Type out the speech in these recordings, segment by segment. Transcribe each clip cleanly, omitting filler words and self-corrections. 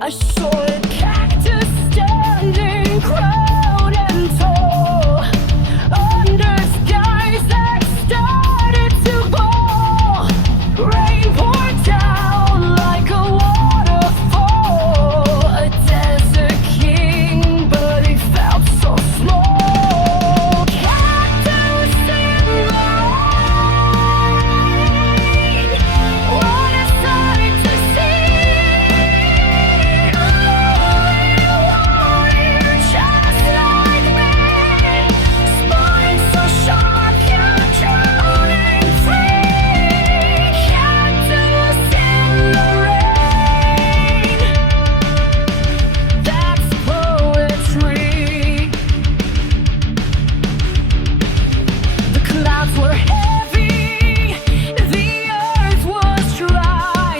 I saw a cactus standing proud and tall under skies that started to fall. Rain poured down like a waterfall. A desert king, but he felt so small. Cactus in the rain. What a sight to see. Just like me, spines so sharp you're drowning free. Cactus in the rain. That's poetry. The clouds were heavy, the earth was dry.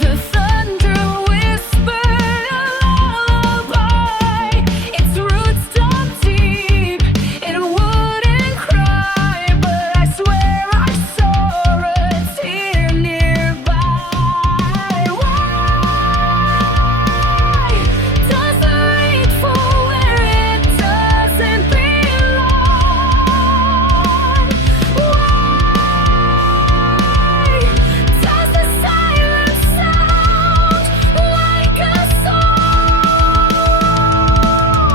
The thunder whispered a lullaby. Its roots dug deep, it wouldn't cry, but I swear I saw a tear nearby. Why does the rain fall where it doesn't belong? Why does the silence sound like a song?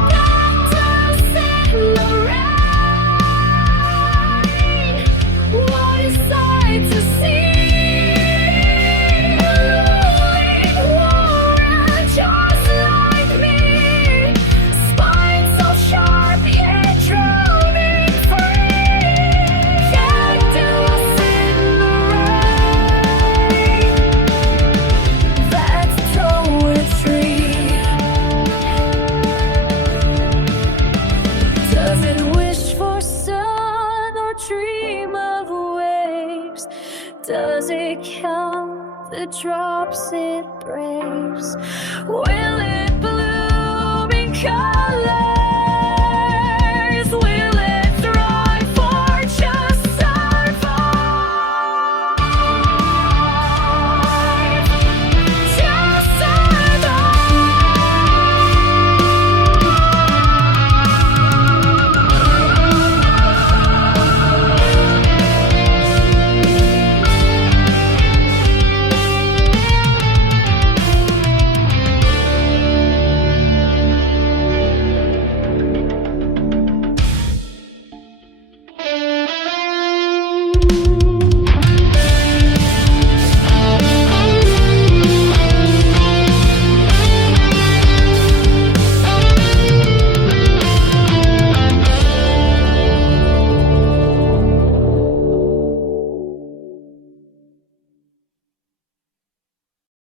Cactus in the rain. What a sight to see. Rolling water just like me. Spines so sharp, yet drowning free. Cactus in the rain. That's poetry. Does it wish for sun or dream of waves? Does it count the drops it braves? Will it